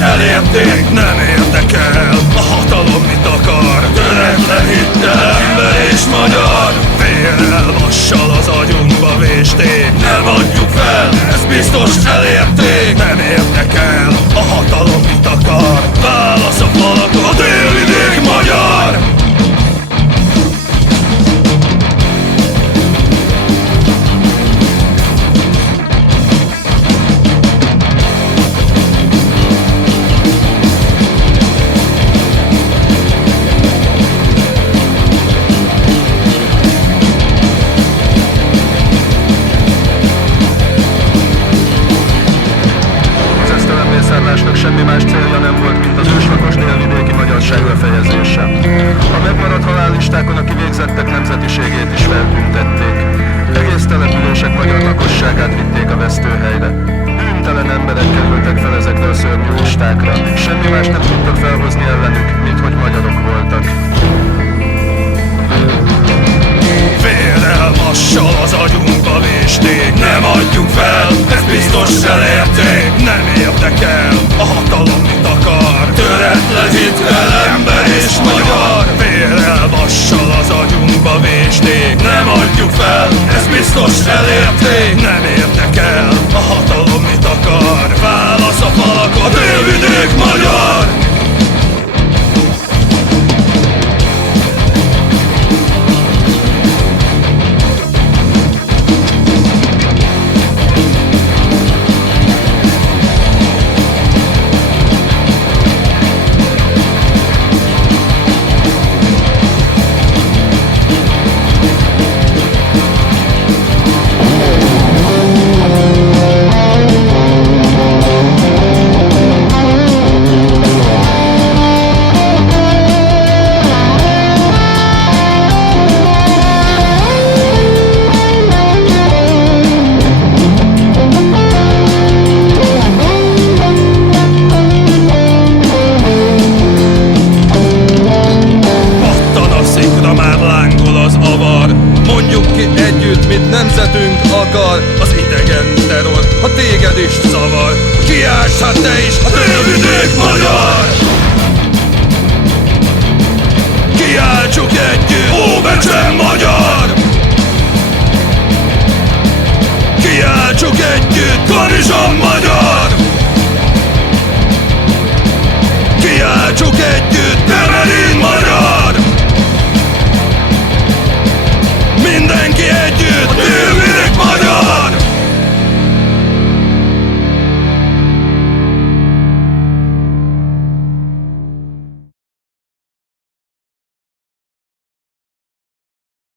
Elérték, nem érdekel. A hatalom mit akar? Töretlen hittel, ember és magyar. Vérrel, vassal az agyunkba vésték. Nem adjuk fel, ez biztos elérték. Nem érdekel, a hatalom mit akar? Válasz a falak, a délvidék magyar. Semmi más célja nem volt, mint az őslakos délvidéki magyarság befejezése. A megmaradt halállistákon a kivégzettek nemzetiségét is feltüntették. Egész települések magyar lakosságát vitték a vesztőhelyre. Bűntelen emberek kerültek fel ezekre a szörnyű listákra. Semmi más nem tudtak felhozni ellenük, mint hogy magyarok voltak. Vérrel, vassal az agyunkba vésték. Nem adjuk fel, ez biztos elérték. Nem érdekel, a hatalom mit akar? Töretlen hittel, ember és magyar. Vérrel, vassal az agyunkba vésték. Nem adjuk fel, ez biztos elérték. Nem érdekel, a hatalom mit akar? Válasz a falak, a délvidék magyar. Nemzetünk akar, az idegen terror, ha téged is zavar. Kiállsz hát te is, a délvidék magyar! Kiáltsuk együtt, Óbecsen magyar! Kiáltsuk együtt, Kanizsam magyar!